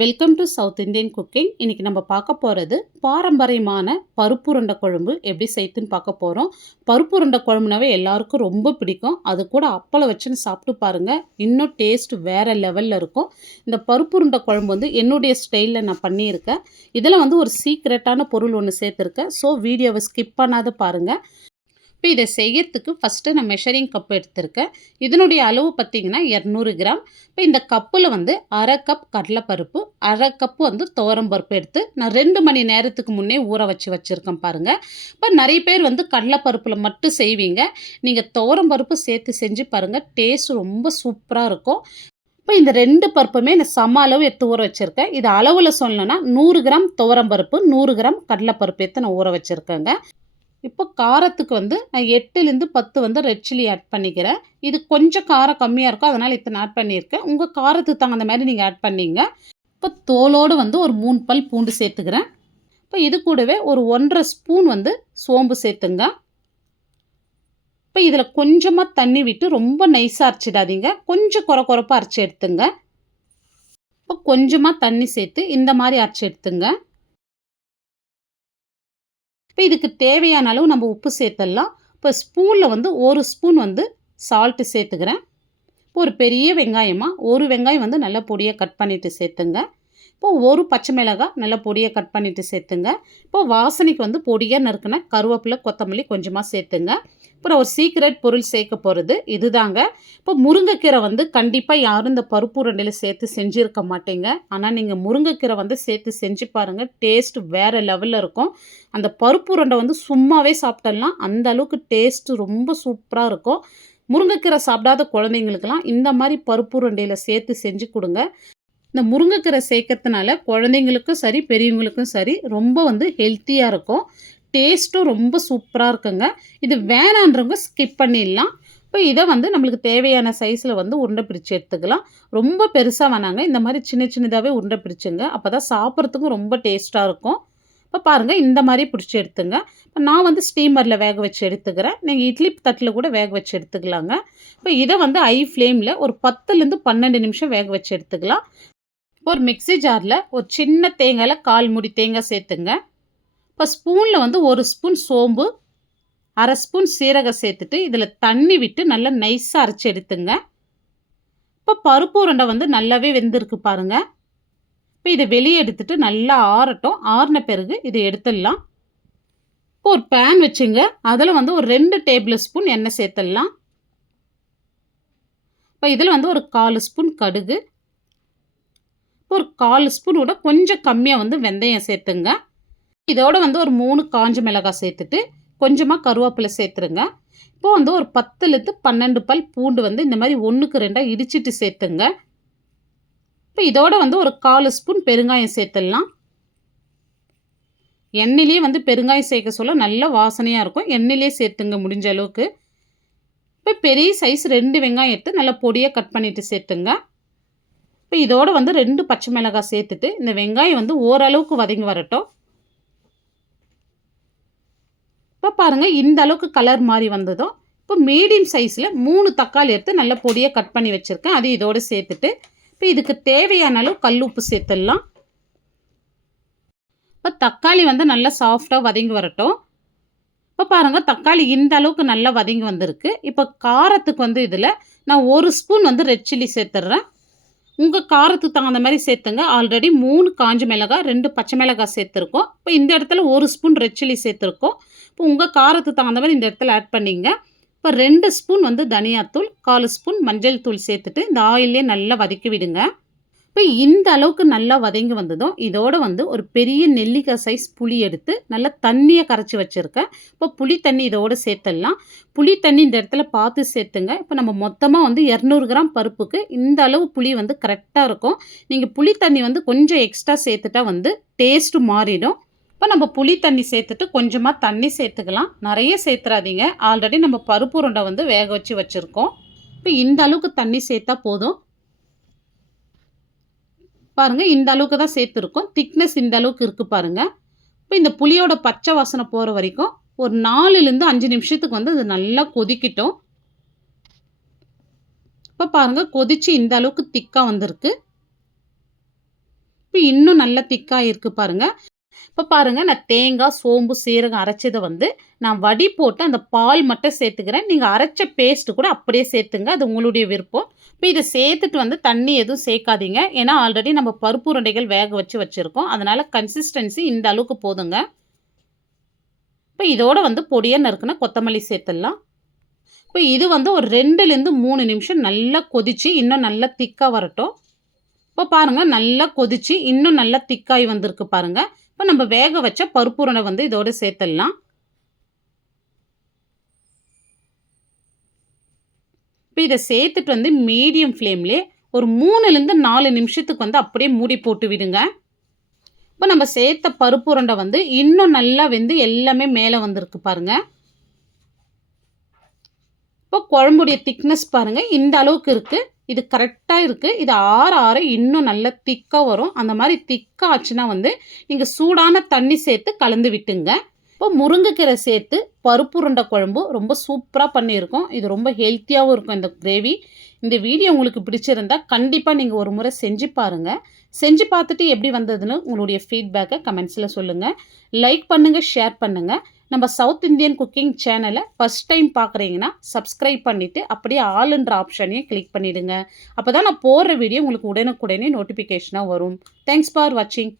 Welcome to south Indian cooking. இன்றைக்கி நம்ம பார்க்க போகிறது பாரம்பரியமான பருப்பு உருண்டை குழம்பு எப்படி செய்யுதுன்னு பார்க்க போகிறோம். பருப்பு உருண்டை குழம்புனாவே எல்லாருக்கும் ரொம்ப பிடிக்கும். அது கூட அப்பளம் வச்சுன்னு சாப்பிட்டு பாருங்கள், இன்னும் டேஸ்ட் வேறு லெவலில் இருக்கும். இந்த பருப்பு உருண்டை குழம்பு வந்து என்னுடைய ஸ்டைலில் நான் பண்ணியிருக்கேன். இதில் வந்து ஒரு சீக்ரெட்டான பொருள் ஒன்று சேர்த்துருக்கேன். ஸோ வீடியோவை ஸ்கிப் பண்ணாத பாருங்கள். இப்போ இதை செய்யறதுக்கு ஃபஸ்ட்டு நான் மெஷரிங் கப் எடுத்திருக்கேன். இதனுடைய அளவு பார்த்திங்கன்னா 200 கிராம். இப்போ இந்த கப்பில் வந்து அரை கப் கடலைப்பருப்பு, அரை கப்பு வந்து துவரம்பருப்பு எடுத்து நான் 2 மணி நேரத்துக்கு முன்னே ஊற வச்சுருக்கேன் பாருங்கள். இப்போ நிறைய பேர் வந்து கடலைப்பருப்பில் மட்டும் செய்வீங்க. நீங்கள் துவரம்பருப்பு சேர்த்து செஞ்சு பாருங்கள், டேஸ்ட் ரொம்ப சூப்பராக இருக்கும். இப்போ இந்த 2 பருப்புமே நான் சம அளவு எடுத்து ஊற வச்சுருக்கேன். இது அளவில் சொல்லணும்னா 100 கிராம் துவரம்பருப்பு, 100 கிராம் கடலைப்பருப்பு எடுத்து நான் ஊற வச்சுருக்கேங்க. இப்போ காரத்துக்கு வந்து நான் 8லேருந்து 10 வந்து ரெட் சில்லி ஆட் பண்ணிக்கிறேன். இது கொஞ்சம் காரம் கம்மியாக இருக்கும், அதனால் இத்தனை ஆட் பண்ணியிருக்கேன். உங்கள் காரத்துக்கு தகுந்த மாதிரி நீங்கள் ஆட் பண்ணிங்க. இப்போ தோலோடு வந்து ஒரு 3 பல் பூண்டு சேர்த்துக்கிறேன். இப்போ இது கூடவே ஒரு 1½ ஸ்பூன் வந்து சோம்பு சேர்த்துங்க. இப்போ இதில் கொஞ்சமாக தண்ணி விட்டு ரொம்ப நைஸாக அரைச்சிடாதீங்க, கொஞ்சம் கொரப்பாக அரைச்சி எடுத்துங்க. இப்போ கொஞ்சமாக தண்ணி சேர்த்து இந்த மாதிரி அரைச்சி எடுத்துங்க. இப்போ இதுக்கு தேவையான அளவு நம்ம உப்பு சேர்த்துடலாம். இப்போ ஸ்பூனில் வந்து 1 ஸ்பூன் வந்து சால்ட்டு சேர்த்துக்கிறேன். இப்போ ஒரு பெரிய வெங்காயமாக 1 வெங்காயம் வந்து நல்லா பொடியாக கட் பண்ணிவிட்டு சேர்த்துங்க. இப்போ 1 பச்சை மிளகாய் நல்லா பொடியாக கட் பண்ணிவிட்டு சேர்த்துங்க. இப்போ வாசனைக்கு வந்து பொடியாக நறுக்கின கருவேப்பிலை, கொத்தமல்லி கொஞ்சமாக சேர்த்துங்க. அப்புறம் ஒரு சீக்ரெட் பொருள் சேர்க்க போகிறது இதுதாங்க. இப்போ முருங்கைக்கீரை வந்து கண்டிப்பாக யாரும் இந்த பருப்பு உருண்டையில் சேர்த்து செஞ்சுருக்க மாட்டீங்க. ஆனால் நீங்கள் முருங்கைக்கீரை வந்து சேர்த்து செஞ்சு பாருங்கள், டேஸ்ட் வேறு லெவலில் இருக்கும். அந்த பருப்பு உருண்டை வந்து சும்மாவே சாப்பிடலாம், அந்த அளவுக்கு டேஸ்ட்டு ரொம்ப சூப்பராக இருக்கும். முருங்கைக்கீரை சாப்பிடாத குழந்தைங்களுக்கெல்லாம் இந்த மாதிரி பருப்பு உருண்டையில் சேர்த்து செஞ்சு கொடுங்க. இந்த முருங்கைக்கீரை சேர்க்கறதுனால குழந்தைங்களுக்கும் சரி, பெரியவங்களுக்கும் சரி ரொம்ப வந்து ஹெல்த்தியாக இருக்கும். டேஸ்ட்டும் ரொம்ப சூப்பராக இருக்குங்க. இது வேணான்றவங்க ஸ்கிப் பண்ணிடலாம். இப்போ இதை வந்து நம்மளுக்கு தேவையான சைஸில் வந்து உருண்டை பிடிச்சி எடுத்துக்கலாம். ரொம்ப பெருசாக வேணாங்க, இந்த மாதிரி சின்ன சின்னதாகவே உருண்டை பிடிச்சுங்க. அப்போ தான் சாப்பிட்றதுக்கும் ரொம்ப டேஸ்ட்டாக இருக்கும். இப்போ பாருங்கள், இந்த மாதிரி பிடிச்சி எடுத்துங்க. இப்போ நான் வந்து ஸ்டீமரில் வேக வச்சு எடுத்துக்கிறேன். நீங்கள் இட்லி தட்டில் கூட வேக வச்சு எடுத்துக்கலாங்க. இப்போ இதை வந்து ஹை ஃப்ளேமில் ஒரு 10லேருந்து 12 நிமிஷம் வேக வச்சு எடுத்துக்கலாம். ஒரு மிக்ஸி ஜாரில் ஒரு சின்ன தேங்காயில் 1/4 மூடி தேங்காய் சேர்த்துங்க. இப்போ ஸ்பூனில் வந்து 1 ஸ்பூன் சோம்பு, அரை ஸ்பூன் சீரகம் சேர்த்துட்டு இதில் தண்ணி விட்டு நல்லா நைஸாக அரைச்சி எடுத்துங்க. இப்போ பருப்பு உருண்டை வந்து நல்லாவே வெந்திருக்கு பாருங்கள். இப்போ இதை வெளியே எடுத்துட்டு நல்லா ஆறட்டும். ஆறின பிறகு இதை எடுத்துடலாம். இப்போ ஒரு பேன் வச்சுங்க, அதில் வந்து ஒரு 2 டேபிள் ஸ்பூன் எண்ணெய் சேர்த்துடலாம். இப்போ இதில் வந்து ஒரு 1/4 ஸ்பூன் கடுகு, ஒரு 1/4 ஸ்பூன் விட கொஞ்சம் கம்மியாக வந்து வெந்தயம் சேர்த்துங்க. இதோட வந்து ஒரு 3 காஞ்ச மிளகாய் சேர்த்துட்டு கொஞ்சமாக கருவேப்பிலை சேர்த்துருங்க. இப்போ வந்து ஒரு 10லேருந்து 12 பல் பூண்டு வந்து இந்த மாதிரி 1க்கு 2 இடிச்சிட்டு சேர்த்துங்க. இப்போ இதோட வந்து ஒரு 1/4 ஸ்பூன் பெருங்காயம் சேர்த்துடலாம். எண்ணெயிலே வந்து பெருங்காயம் சேர்க்க சொல்ல நல்ல வாசனையாக இருக்கும், எண்ணெயிலே சேர்த்துங்க முடிஞ்ச அளவுக்கு. இப்போ பெரிய சைஸ் 2 வெங்காயம் எடுத்து நல்லா பொடியாக கட் பண்ணிவிட்டு சேர்த்துங்க. இப்போ இதோட வந்து 2 பச்சை மிளகாய் சேர்த்துட்டு இந்த வெங்காயம் வந்து ஓரளவுக்கு வதங்கி வரட்டும். இப்போ பாருங்கள், இந்த அளவுக்கு கலர் மாதிரி வந்ததும் இப்போ மீடியம் சைஸில் 3 தக்காளி எடுத்து நல்லா பொடியாக கட் பண்ணி வச்சுருக்கேன், அது இதோடு சேர்த்துட்டு இப்போ இதுக்கு தேவையான அளவு கல் உப்பு சேர்த்துடலாம். இப்போ தக்காளி வந்து நல்லா சாஃப்டாக வதங்கி வரட்டும். இப்போ பாருங்கள், தக்காளி இந்த அளவுக்கு நல்லா வதங்கி வந்திருக்கு. இப்போ காரத்துக்கு வந்து இதில் நான் 1 ஸ்பூன் வந்து ரெட் சில்லி சேர்த்துட்றேன். உங்கள் காரத்துக்கு தகுந்த மாதிரி சேர்த்துங்க. ஆல்ரெடி 3 காஞ்ச மிளகாய், 2 பச்சை மிளகாய் சேர்த்துருக்கோம். இப்போ இந்த இடத்துல 1 ஸ்பூன் ரெட் சில்லி சேர்த்துருக்கோம். இப்போ உங்கள் காரத்துக்கு தகுந்த மாதிரி இந்த இடத்துல ஆட் பண்ணிங்க. இப்போ 2 ஸ்பூன் வந்து தனியாத்தூள், 1/4 ஸ்பூன் மஞ்சள் தூள் சேர்த்துட்டு இந்த ஆயிலே நல்லா வதக்கி விடுங்க. இப்போ இந்த அளவுக்கு நல்லா வதங்கி வந்ததும் இதோட வந்து ஒரு பெரிய நெல்லிக்காய் சைஸ் புளி எடுத்து நல்லா தண்ணியை கரைச்சி வச்சுருக்கேன். இப்போ புளி தண்ணி இதோடு சேர்த்துடலாம். புளி தண்ணி இந்த இடத்துல பார்த்து சேர்த்துங்க. இப்போ நம்ம மொத்தமாக வந்து 200 கிராம் பருப்புக்கு இந்த அளவு புளி வந்து கரெக்டாக இருக்கும். நீங்கள் புளி தண்ணி வந்து கொஞ்சம் எக்ஸ்ட்ரா சேர்த்துட்டா வந்து டேஸ்ட்டு மாறிடும். இப்போ நம்ம புளி தண்ணி சேர்த்துட்டு கொஞ்சமாக தண்ணி சேர்த்துக்கலாம், நிறைய சேர்த்துறாதீங்க. ஆல்ரெடி நம்ம பருப்பு உருண்டை வந்து வேக வச்சு வச்சுருக்கோம். இப்போ இந்த அளவுக்கு தண்ணி சேர்த்தா போதும். பாருங்கள், இந்த அளவுக்கு தான் சேர்த்துருக்கோம். திக்னஸ் இந்த அளவுக்கு இருக்குது பாருங்கள். இப்போ இந்த புளியோட பச்சை வாசனை போகிற வரைக்கும் ஒரு 4லேருந்து 5 நிமிஷத்துக்கு வந்து அது நல்லா கொதிக்கட்டும். இப்போ பாருங்கள், கொதித்து இந்த அளவுக்கு திக்காக வந்திருக்கு. இப்போ இப்போ இன்னும் நல்லா திக்காக இருக்குது பாருங்கள். இப்போ பாருங்கள், நான் தேங்காய், சோம்பு, சீரகம் அரைச்சதை வந்து நான் வடி போட்டு அந்த பால் மட்டும் சேர்த்துக்கிறேன். நீங்கள் அரைச்ச பேஸ்ட்டு கூட அப்படியே சேர்த்துங்க. அது உங்களுடைய விருப்பம். இப்போ இதை சேர்த்துட்டு வந்து தண்ணி எதுவும் சேர்க்காதீங்க. ஏன்னா ஆல்ரெடி நம்ம பருப்பு உருண்டைகள் வேக வச்சுருக்கோம். அதனால் கன்சிஸ்டன்சி இந்த அளவுக்கு போதுங்க. இப்போ இதோட வந்து பொடியாக நறுக்குன கொத்தமல்லி சேர்த்துடலாம். இப்போ இது வந்து ஒரு 2லேருந்து 3 நிமிஷம் நல்லா கொதிச்சு இன்னும் நல்லா திக்காக வரட்டும். இப்போ பாருங்கள், நல்லா கொதிச்சு இன்னும் நல்லா திக்காகி வந்திருக்கு பாருங்கள். இப்போ நம்ம வேக வச்ச பருப்பு உருண்டை வந்து இதோட சேர்த்துடலாம். இப்போ இதை சேர்த்துட்டு வந்து மீடியம் ஃப்ளேம்லேயே ஒரு 3லேருந்து 4 நிமிஷத்துக்கு வந்து அப்படியே மூடி போட்டு விடுங்க. இப்போ நம்ம சேர்த்த பருப்பு உருண்டை வந்து இன்னும் நல்லா வெந்து எல்லாமே மேலே வந்திருக்கு பாருங்கள். இப்போ குழம்புடைய திக்னஸ் பாருங்கள், இந்த அளவுக்கு இருக்குது. இது கரெக்டாக இருக்குது. இது ஆற ஆற இன்னும் நல்லா திக்காக வரும். அந்த மாதிரி திக்காக ஆச்சுன்னா வந்து நீங்கள் சூடான தண்ணி சேர்த்து கலந்து விட்டுங்க. இப்போ முருங்கைக்கீரை சேர்த்து பருப்பு உருண்டை குழம்பு ரொம்ப சூப்பராக பண்ணியிருக்கோம். இது ரொம்ப ஹெல்த்தியாகவும் இருக்கும் இந்த கிரேவி. இந்த வீடியோ உங்களுக்கு பிடிச்சிருந்தா கண்டிப்பாக நீங்கள் ஒரு முறை செஞ்சு பாருங்கள். செஞ்சு பார்த்துட்டு எப்படி வந்ததுன்னு உங்களுடைய ஃபீட்பேக்கை கமெண்ட்ஸில் சொல்லுங்கள். லைக் பண்ணுங்கள், ஷேர் பண்ணுங்கள். நம்ம சவுத் இந்தியன் குக்கிங் சேனலை ஃபஸ்ட் டைம் பார்க்குறீங்கன்னா சப்ஸ்கிரைப் பண்ணிவிட்டு அப்படியே ஆல்ன்ற ஆப்ஷனையும் கிளிக் பண்ணிவிடுங்க. அப்போ தான் நான் போடுற வீடியோ உங்களுக்கு உடனுக்குடனே நோட்டிஃபிகேஷனாக வரும். தேங்க்ஸ் ஃபார் வாட்சிங்.